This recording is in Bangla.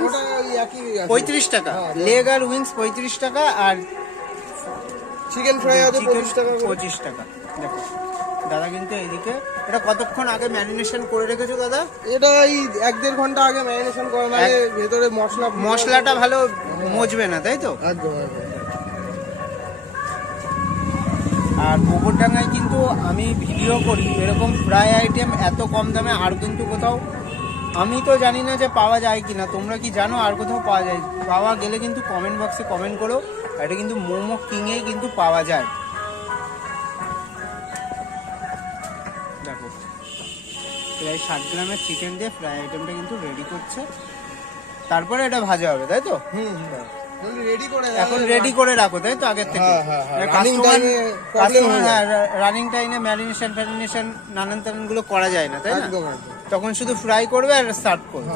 উইংস ওটা ওই একই 35 টাকা, হ্যাঁ, লেগ আর উইংস 35 টাকা, আর চিকেন ফ্রাই আছে চিকেন 25 টাকা করে। 25 টাকা। দেখো দাদা কিন্তু এইদিকে, এটা কতক্ষণ আগে ম্যারিনেশন করে রেখেছো দাদা? এটা এই 1-1.5 ঘন্টা আগে ম্যারিনেশন করা, নাহলে ভেতরে মশলাটা ভালো মজবে না, তাই তো? একদম একদম। আর পুকুরডাঙ্গায় কিন্তু আমি ভিডিও করি এরকম ফ্রাই আইটেম এত কম দামে আর কিন্তু কোথাও, আমি তো জানি না যে পাওয়া যায় কিনা, তোমরা কি জানো আর কোথাও পাওয়া যায়? পাওয়া গেলে কিন্তু কমেন্ট বক্সে কমেন্ট করো। এটা কিন্তু মোমো কিংয়ে কিন্তু পাওয়া যায়। দেখো প্রায় 60 গ্রামের চিকেন দিয়ে ফ্রাই আইটেমটা কিন্তু রেডি করছে, তারপরে এটা ভাজা হবে, তাই তো? রেডি করে এখন রেডি করে রাখো, তাই তো, আগের থেকে? রানিং টাইমে ম্যারিনেশন নানান গুলো করা যায় না, তাই না? তখন শুধু ফ্রাই করবে আর সার্ভ করবে।